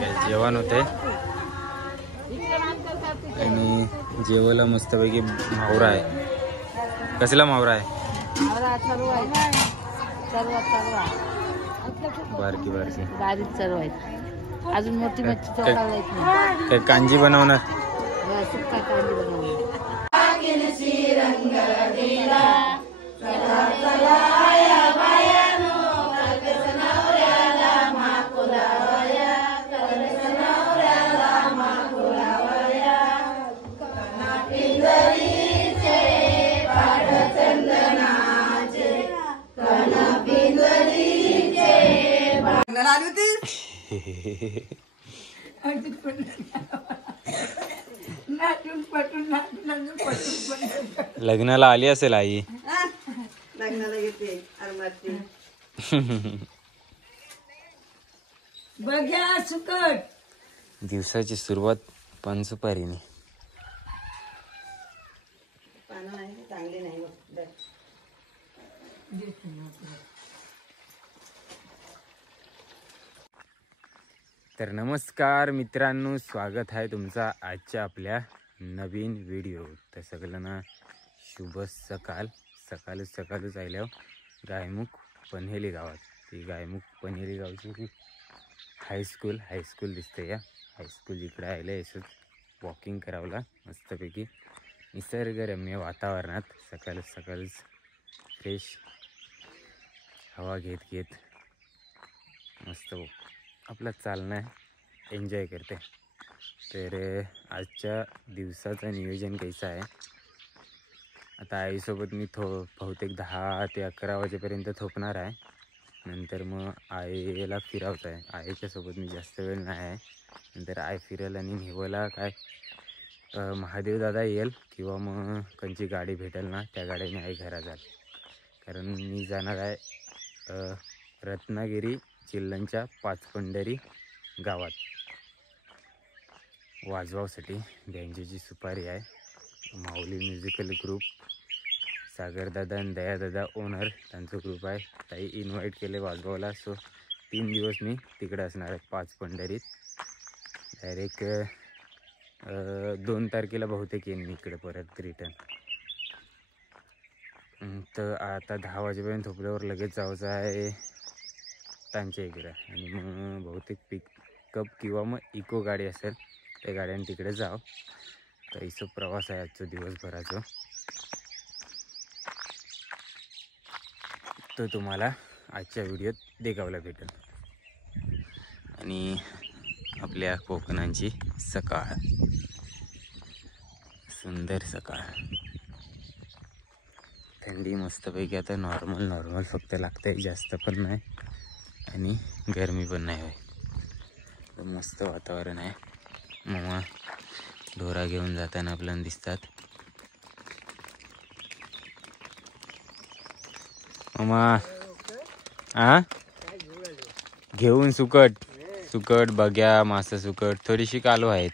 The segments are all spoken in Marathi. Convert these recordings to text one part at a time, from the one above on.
काय जेवण होते आणि जेवायला मस्तपैकी मावरा आहे. कसला मावरा आहे? बारकी बारकी बारीक सर्व आहेत. अजून मोठी मच्छी काय कांजी बनवणार. सुक्का कांजी बनवणार. लग्नाला आली असेल आई. लग्नाला येते बघ्या सुकट. दिवसाची सुरुवात पानसुपारीने. चांगली नाही. तर नमस्कार मित्रांनो, स्वागत आहे तुमचा आजच्या आपल्या नवीन व्हिडिओ. तर सगळ्यांना शुभ सकाळ. सकाळच आल्यावर गायमुख पनहेली गावात, ती गायमुख पनहेली गावची हायस्कूल दिसते. या हायस्कूल इकडे आले असंच वॉकिंग करावला मस्तपैकी निसर्गरम्य वातावरणात सकाळच फ्रेश हवा घेत मस्त आपलं चालणं एन्जॉय करते. तर आजच्या दिवसाचं नियोजन कैसा आहे. आता आईसोबत मी बहुतेक 10 ते 11 वाजेपर्यंत थोपणार आहे. नंतर मग आईला फिरवतं आहे. आईच्यासोबत मी जास्त वेळ नाही आहे. नंतर आई फिरेल आणि निवला काय महादेव दादा येईल किंवा मग कोणची गाडी भेटेल ना, त्या गाडीने आई घरा जाईल. कारण मी जाणार आहे रत्नागिरी जिल्ह्यांच्या पाचपंढरी गावात वाजवासाठी. बँजेची सुपारी आहे. माऊली म्युझिकल ग्रुप, सागरदादा आणि दयादादा ओनर त्यांचा ग्रुप आहे. ताई इन्व्हाइट केले वाजवायला. सो 3 दिवस मी तिकडे असणार आहे पाचपंढरीत. डायरेक्ट 2 तारखेला बहुतेक येईन मी इकडे परत रिटर्न. तर आता 10 वाजेपर्यंत झोपल्यावर लगेच जायचं आहे त्यांच्या इकडे. आणि मग बहुतेक पिकअप किंवा मग इको गाडी असेल त्या गाड्याने तिकडे जाव. तर इथं प्रवास आहे आजचा दिवसभराचा. तो तुम्हाला आजच्या व्हिडिओत देखावला भेटेल. आणि आपल्या कोकणांची सकाळ, सुंदर सकाळ. थंडी मस्तपैकी आता नॉर्मल फक्त लागते, जास्त पण नाही आणि गरमी पण नाही आहे. मस्त वातावरण आहे. मामा ढोरा घेऊन जाताना आपल्याला दिसतात. मामा घेऊन सुकट बघ्या मासा सुकट थोडीशी कालू आहेत.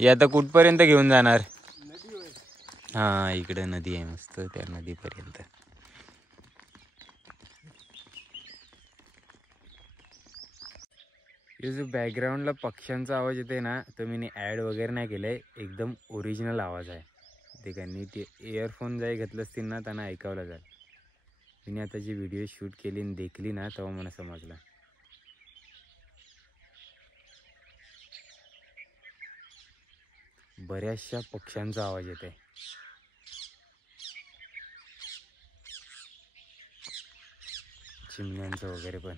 ही आता कुठपर्यंत घेऊन जाणार? हा इकडे नदी आहे मस्त, त्या नदीपर्यंत. हे जो बॅकग्राऊंडला पक्ष्यांचा आवाज येते ना, तो मी ॲड वगैरे नाही केलंय, एकदम ओरिजिनल आवाज आहे. ते का नीट इयरफोन जाई घेतलं असतील ना त्यांना ऐकावलं जाईल. मी आता जी व्हिडिओ शूट केली आणि देखली ना तेव्हा मला समजलं. बऱ्याचशा पक्ष्यांचा आवाज येते. चिमण्यांचं वगैरे पण.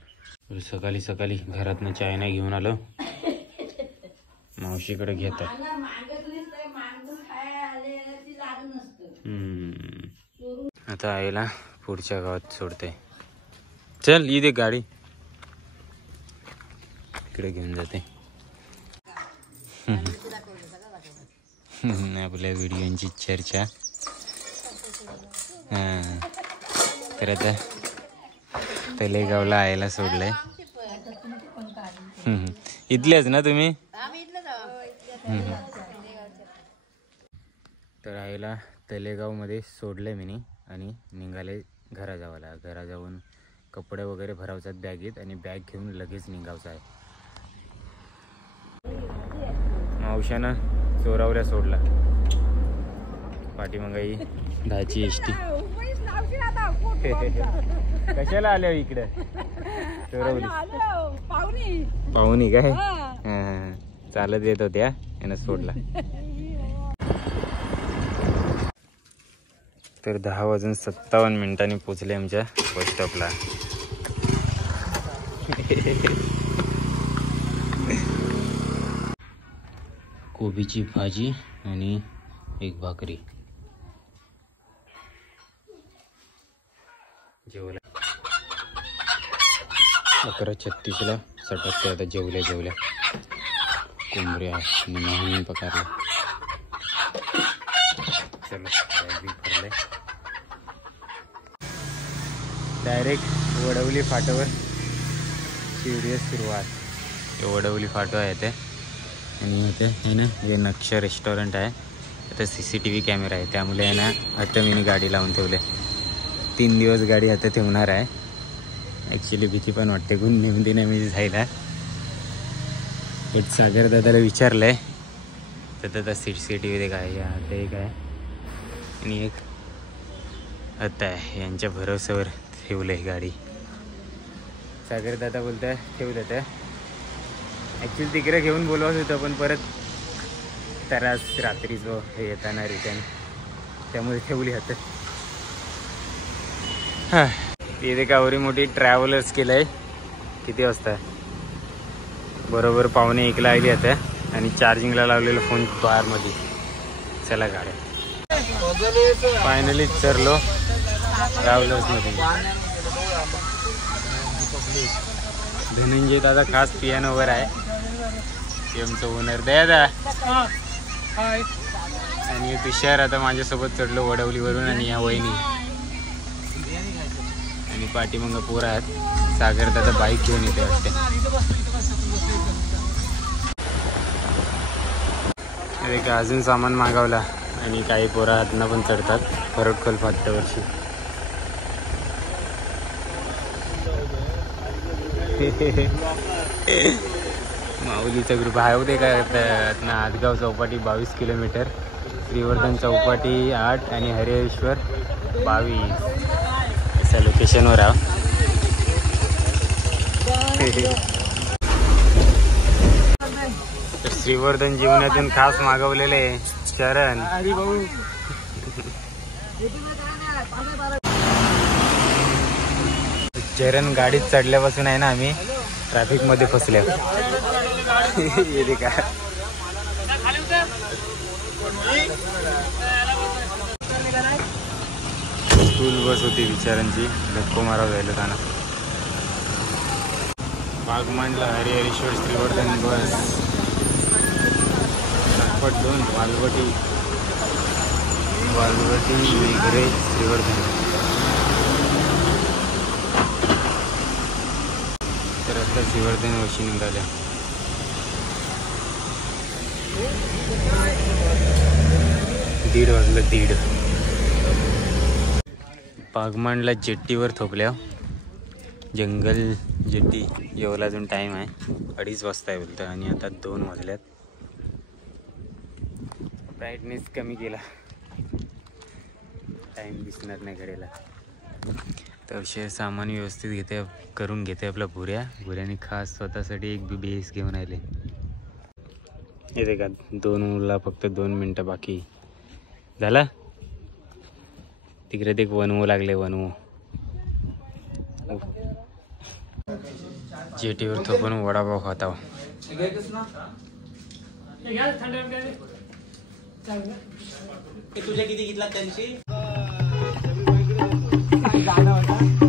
सकाळी घरातनं चाय नाही घेऊन आलो, मावशीकडे घेत. आता आईला पुढच्या गावात सोडते. चल इथे गाडी इकडे घेऊन जाते. आपल्या व्हिडिओची चर्चा. तर आता तलेगावला आईला सोडलंय. इथलेच ना तुम्ही? तर आईला तलेगावमध्ये सोडले मी आणि निघाले घरा जाऊन कपडे वगैरे भरावतात बॅगेत आणि बॅग घेऊन लगेच निघायचं आहे. मावशानं चोरावल्या सोडला. पाठीमागं ही 10ची एसटी. कशाला आल्या इकडे? चोरवली पाहुणी काय? हा, चालत येत होत्या यानं सोडला. तर 10:57 पोचले आमच्या बस स्टॉपला. कोबीची भाजी आणि एक भाकरी जेवला. 11:36 सटकते आता. जेवल्या कोंबड्या आणि मोहन पकारला. चलो भरले. डायरेक्ट वडवली फाट्यावर शिर्डी सुरुवात. हे वडवली फाटो आहे ते. आणि इथे आहे ना हे नक्षा रेस्टॉरंट आहे. आता CCTV कॅमेरा आहे त्यामुळे आहे ना आता मी गाडी लावून ठेवले. 3 दिवस गाडी आता ठेवणार आहे. ॲक्च्युली भीती पण वाटते कोण नेमदी नेहमी जायला. बट सागर दादाला विचारलं आहे तर दादा CCTV काय आता एक आहे आणि एक आता आहे. यांच्या भरोश्यावर ठेवलं आहे गाडी. सागर दादा बोलत आहे ठेवलं तर. ॲक्च्युली तिकडे घेऊन बोलवत होतं पण परत तरास रात्रीचं हे येताना रिटर्न त्यामुळे ठेवली होतं. हां इथे कावरी मोठी ट्रॅव्हलर्स केलं आहे. किती वाजता? बरोबर 1:45 आली आता. आणि चार्जिंगला लावलेलं फोन बारमध्ये. चला गाड्या फायनली चरलो ट्रॅव्हलर्समध्ये. धनंजय दादा खास पियानोवर आहे. आमचं ओनर दादा. आणि तुषार आता माझ्यासोबत चढलो वडवलीवरून. आणि या वहिनी आणि पाठीमागं पोरं आहेत. सागर दादा बाईक घेऊन येते वाटते. एक अजून सामान मागवला. आणि काही पोरं हातनं पण चढतात फरटखोल फाट्यावरची. माऊलीचा ग्रुप आहे होते काय. आजगाव चौपाटी 22 किलोमीटर. श्रीवर्धन चौपाटी 8 आणि हरेश्वर 22 अशा लोकेशनवर आहो. तर श्रीवर्धन जीवनातून खास मागवलेले चरण. चरण गाडीत चढल्यापासून आहे ना आम्ही ट्रॅफिक मध्ये फसले. येते का स्कूल बस होती बिचारांची. धक्को मारावं जायला त्यांना. बागमांडला हरिहरेश्वर श्रीवर्धन बस. नागपट 2 वालवटी वेगरे श्रीवर्धन. तर आता श्रीवर्धन वर्षी निघाल्या. दीड वाजलं. बागमांडला जेट्टीवर थोपल्या. जंगल जेट्टी येवला अजून टाईम आहे. 2:30 वाजता आहे बोलतं. आणि आता 2 वाजल्यात. ब्राईटनेस कमी केला. टाईम दिसणार नाही कडेला. तर सामान व्यवस्थित करून घेते आपल्या भुऱ्याने खास स्वतःसाठी एक बेस घेऊन आले. येते का 2 फक्त 2 मिनटं बाकी झाला. तिकडे ते वनवू लागले. जेटीवर तो पण वडापाव खाता.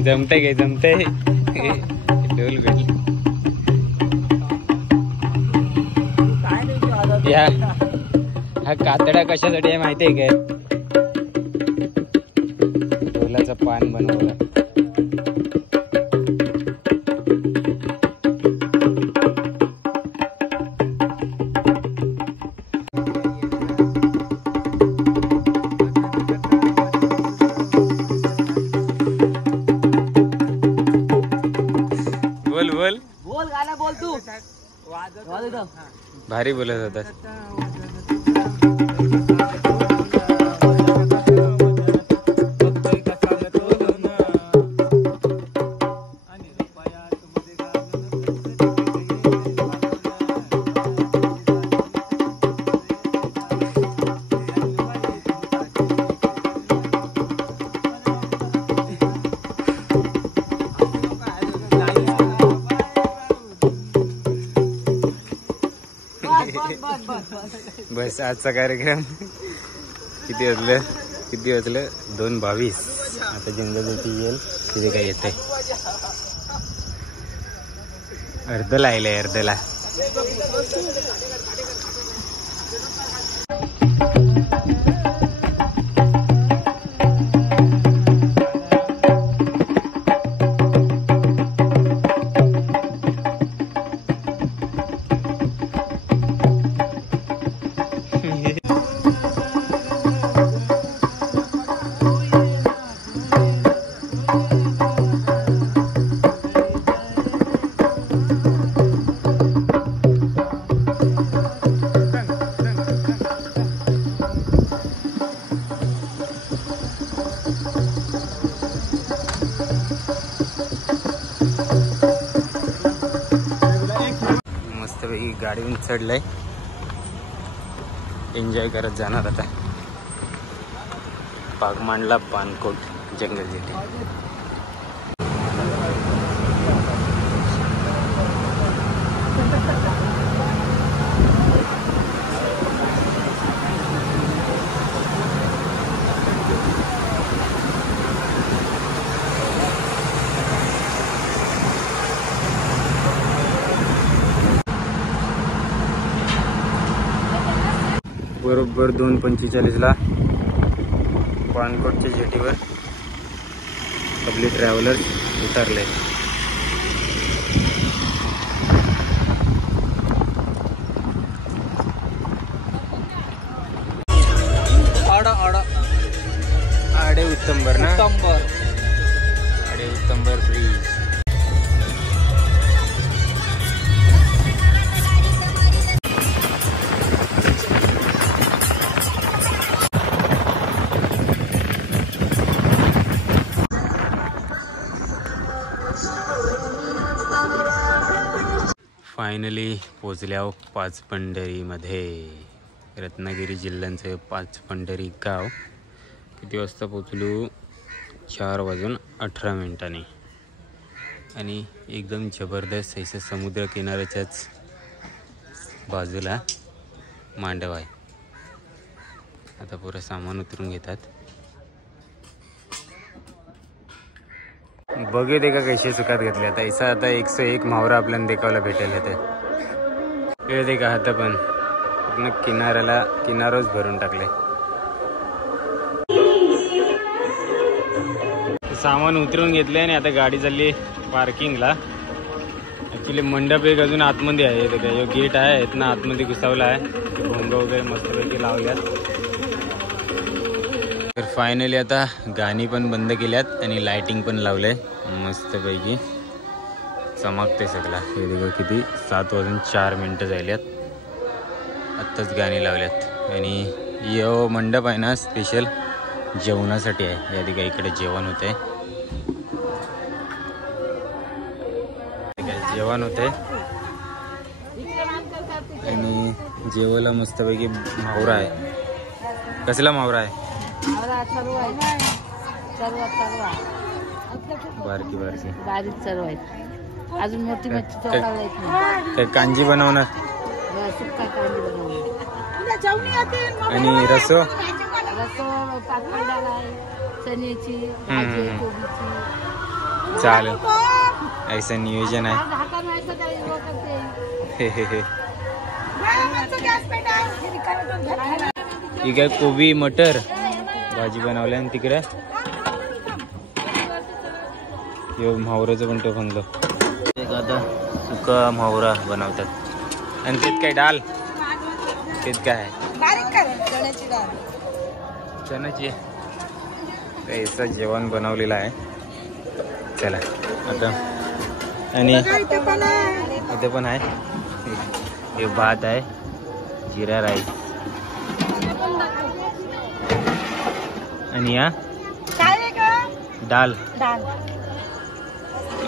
जमतंय ढोल भेटली. या हा कातडा कशासाठी आहे माहिती आहे काय? ढोलाचं पान बनवलं. भारी बोलत होता. बस आजचा कार्यक्रम किती वाजलं 2:22. आता जंगलची येईल तिथे काय येते अर्धला आहे अर्धला. मस्तपैकी गाडीवरून चढलंय. एन्जॉय करत जाणार आता. पागमांडला पानकोट जंगल जेटी. बरोबर 2:45ला पानकोटच्या जेटीवर आपले ट्रॅव्हलर उतरले. आडे उत्तंबर ना, आडे उत्तंबर ब्रिज. फायनली पोचल्या पाचपंढरीमध्ये. रत्नागिरी जिल्ह्यांचं पाचपंढरी गाव. किती वाजता पोचलो? 4:18 आणि एकदम जबरदस्त असं समुद्र किनाऱ्याच्याच बाजूला मांडव आहे. आता पुरं सामान उतरून घेतात. बघू दे का कशी सुखात घेतले. आता ऐसा आता 101 मावरा आपल्याला देखावला भेटेल. ते कळ दे का आता पण पूर्ण किनारच भरून टाकले. सामान उतरून घेतले आणि आता गाडी चालली पार्किंगला. ॲक्च्युली मंडप एक अजून आतमध्ये आहे. ते काय गेट आहे इथनं आतमध्ये घुसावला आहे. भोंग वगैरे मस्तपैकी लावल्यात. तर फायनली आता गाणी पण बंद केल्यात आणि लाइटिंग पण लावलंय मस्तपैकी. चमकते सगळा. हे देखो किती 7:04 झाल्यात. आत्ताच गाणी लावल्यात. आणि यो मंडप आहे ना स्पेशल जेवणासाठी आहे. या ठिकाणी इकडे जेवण होते. जेवण होते आणि जेवायला मस्तपैकी मावरा आहे. कसला मावरा आहे? बारकी सर्व आहेत. अजून मोठी मच्छी चौकाला येत नाही. काय कांजी बनवणार सुक्का कांदी बनवणार. आणि रसो पातळाला आहे. चण्याची भाजी, कोबीची. चालेल. ऐसा नियोजन आहे. ठीक आहे. कोबी मटर भाजी बनवल्या. आणि तिकडे म्हावराचं पण तो बनलो. एक आता सुका म्हावरा बनवतात. आणि तेच काय डाल तेच काय चण्याची कैसा जेवण बनवलेलं आहे. चला आता. आणि इथे पण आहे. हे भात आहे, जिरा राईस आणि या डाल.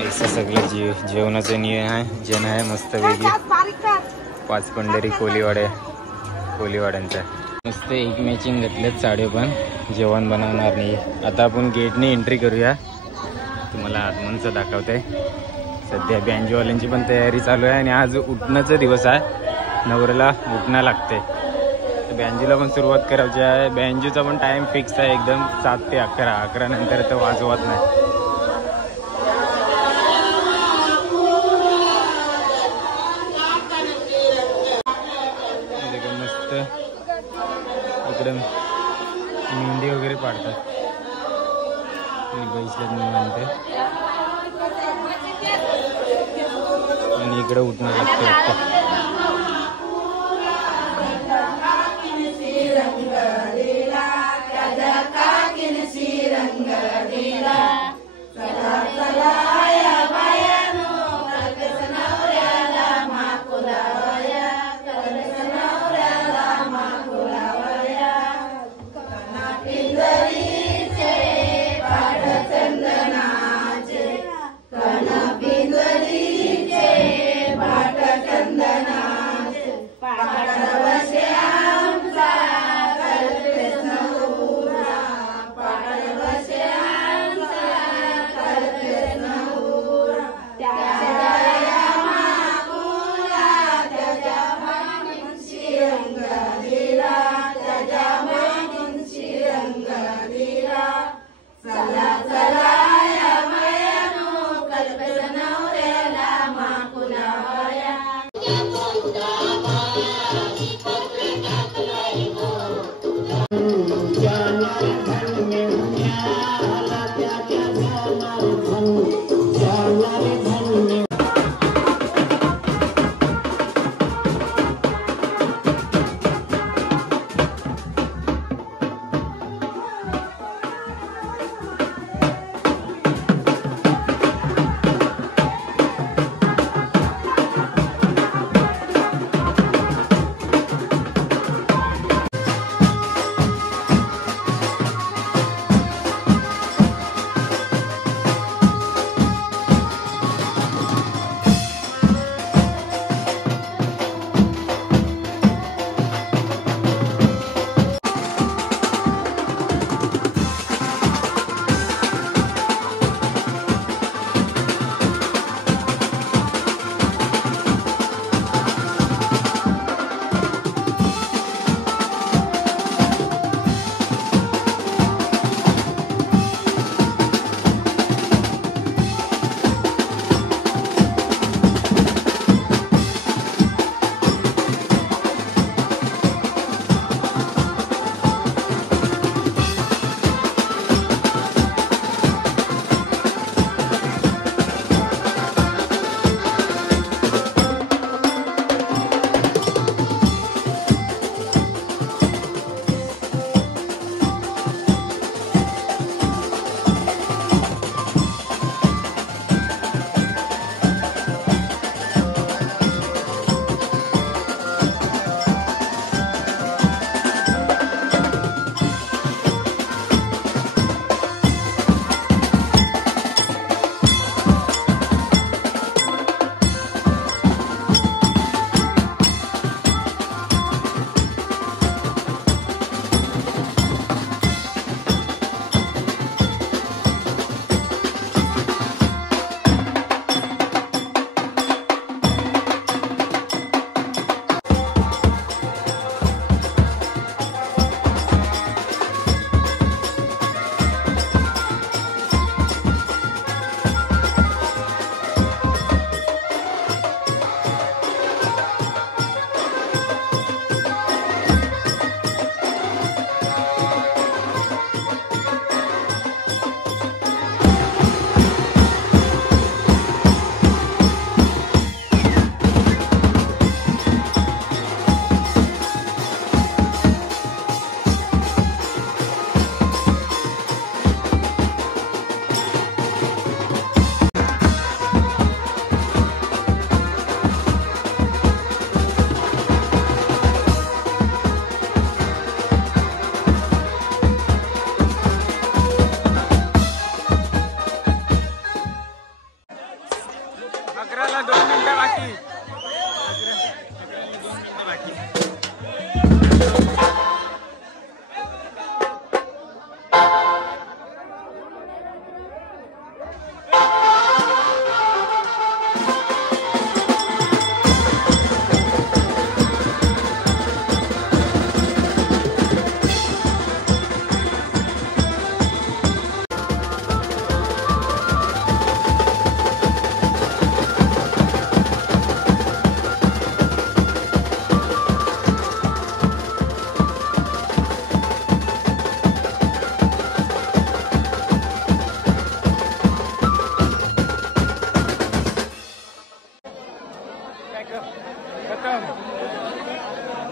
असं सगळं जेवणाचं नियोजन आहे मस्तपैकी. 5 पंढरी कोलीवाड्यांचा मस्त एक मॅचिंग घेतलेत साडे, पण जेवण बनवणार नाही. आता आपण गेटने एंट्री करूया, तुम्हाला आगमनचं दाखवते. सध्या बँजोवाल्यांची पण तयारी चालू आहे आणि आज उठण्याचा दिवस आहे, नवऱ्याला उठणं लागते. बँजूला पण सुरुवात करायची आहे. बँजूचा पण टाइम फिक्स आहे एकदम 7 ते 11. 11 नंतर तर वाजवत नाही. मस्त इकडे मेहंदी वगैरे पाडतात म्हणते आणि इकडे उठणं लागतं.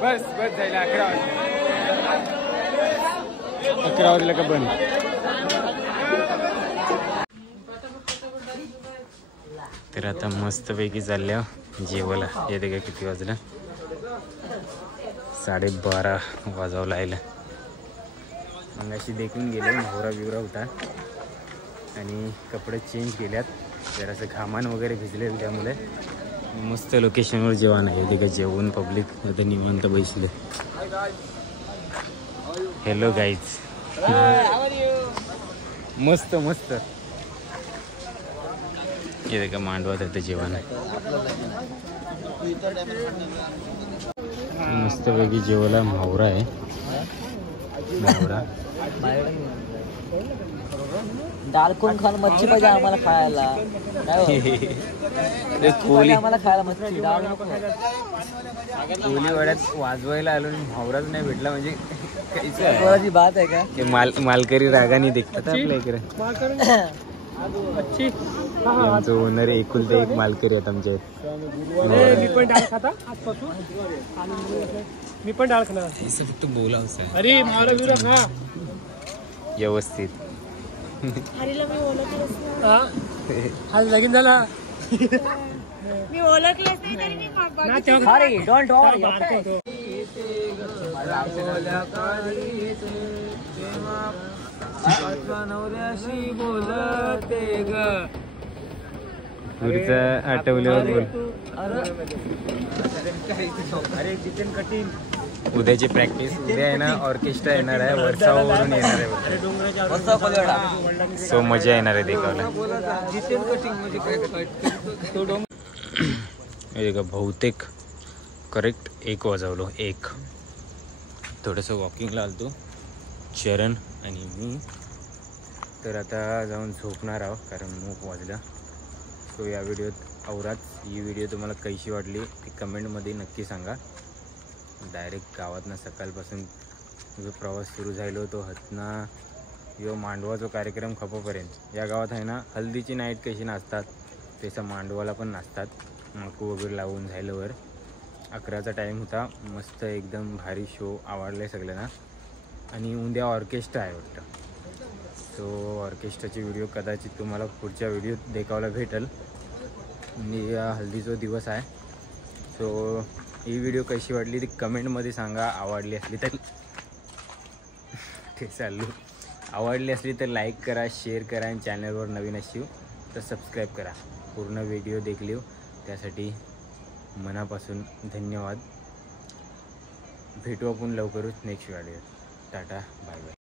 बस बस जायला 11 वाजला का बंद. तर आता मस्तपैकी चालल्या जेवायला. येते का किती वाजलं 12:30 वाजावं लागलं. मग अशी देखून गेले नवरा बिवरा होता आणि कपडे चेंज केल्यात. जरासं घामान वगैरे भिजले त्यामुळे मस्त लोकेशनवर जेवण आहे. येते का जेवण पब्लिक आता निवांत बसले. Hello guys. मस्त मस्त येते का मांडवात आता जेवण आहे. मस्तपैकी जेवायला म्हावरा आहे. म्हावरा दाल कोण खाल मच्छी पाहिजे आम्हाला खायला. कोली आम्हाला खायला मच्छी डाळ नको. कोलीवाड्यात वाजवायला आलो आणि म्हावराच नाही भेटला म्हणजे कोणाची बात आहे का. मालकरी रागाने देखतात आपल्या इकडे. आमचं ओनर एकुलते एक मालकरी आहेत आमच्या इथे. मी पण डाळ खाणार. फक्त बोलावं अरे मावरा बिवरा खा व्यवस्थित. आज लगीन झाला. मी ओळखलेच नाही तरी मी अरे डोंट वरी. पुढचं आठवल्यावर बोल. अरे जितेन कठीण. उद्याची प्रॅक्टिस. उद्या आहे ना ऑर्केस्ट्रा येणार आहे. वर्षावरून येणार आहे. सो मजा येणार आहे देखावला. बहुतेक करेक्ट 1 वाजवलो. 1 थोडंसं वॉकिंगला आलतो चरण आणि मी. तर आता जाऊन झोपणार आहोत कारण 9 वाजला. सो या व्हिडिओत आवराच. ही व्हिडिओ तुम्हाला कशी वाटली ती कमेंटमध्ये नक्की सांगा. डायरेक्ट गावातनं सकाळपासून जो प्रवास सुरू झालो तो हतना यो मांडवा जो कार्यक्रम खपोपर्यंत. या गावात आहे ना हल्दीची नाईट कशी नाचतात तसं मांडवाला पण नाचतात. माकू वगैरे लावून झाल्यावर 11चा टाईम होता. मस्त एकदम भारी शो आवडला आहे सगळ्यांना. आणि उद्या ऑर्केस्ट्रा आहे वाटतं. सो ऑर्केस्ट्राची व्हिडिओ कदाचित तुम्हाला पुढच्या व्हिडिओत देखायला भेटेल. या हल्दीचा दिवस आहे. सो ही व्हिडिओ कशी वाटली ती कमेंटमध्ये सांगा. आवडली असली तर ते चालू आवडली असली तर लाईक करा, शेअर करा आणि चॅनलवर नवीन असाल तर सबस्क्राईब करा. पूर्ण व्हिडिओ देखील त्यासाठी मनापासून धन्यवाद. भेटू आपण लवकरच नेक्स्ट व्हिडिओ. टाटा बाय बाय.